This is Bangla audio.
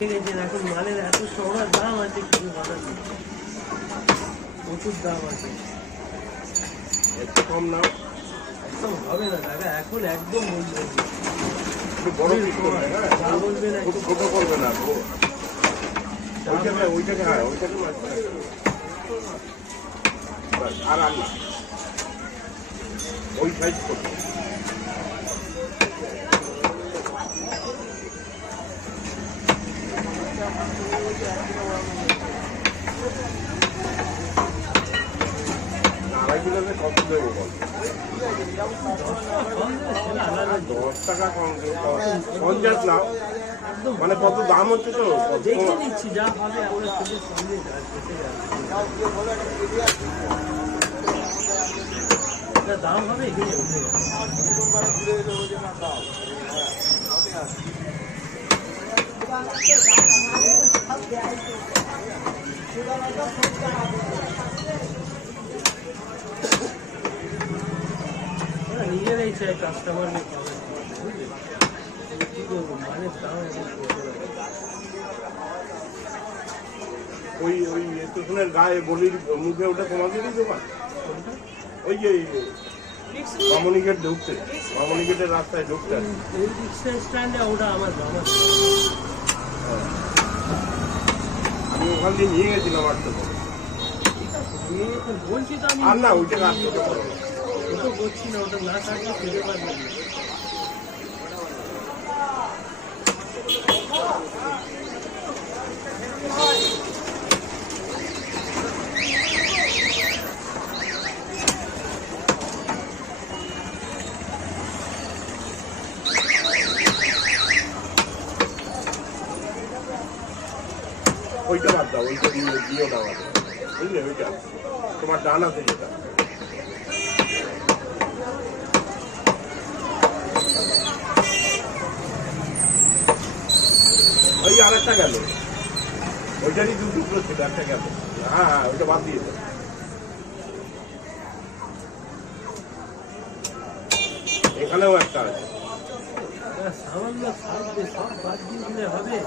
এখন মালের এত শহরের দাম আছে কিছু কথা নেই, প্রচুর দাম আছে। একটু কম নাও, একদম হবে না দাদা, এখন একদম বলবেন একটু বড় পিস করবে, হ্যাঁ বলবেন খুব ছোট করবে না। ওইটাকে হ্যাঁ ওইটাকে আর আর না ওই সাইজ করবে। আড়াই কিলোতে কত দেবো বল? 10 টাকা কম দেবো, 50 নাও। মানে কত দাম হচ্ছে তো দেখে নিচ্ছি, যা হবে আমরা চোখের সামনে দাম হবে এখানে উঠে নিজেরাই চাই কাস্টমারকে কি করবো, মানে দাম ওই ওই স্টেশনের গায়ে বলির মুখে ওটা তোমাদেরই দোকান? ওই যে মামনি গেট ঢুকতে, মামনি গেটের রাস্তায় ঢুকতে রিক্সা স্ট্যান্ডে ওটা আমার বাবা। আমি ওখান দিয়ে নিয়ে গেছিলাম আসতে। বলছি তো আমি, আর না ওইটা আসতে পারো, ওটা বলছি না, ওটা না থাকলে খেতে পারবো না। ওইটা বাদ দাও, ওইটা দিও না আমাদের, বুঝলে? ওইটা তোমার ডান আছে যেটা, ওই আরেকটা গেল, ওইটারই দু টুকরো ছিল, একটা গেল। হ্যাঁ হ্যাঁ ওইটা বাদ দিয়ে দাও। এখানেও একটা আছে। সামান্য থাকবে, সব বাদ দিয়ে দিলে হবে।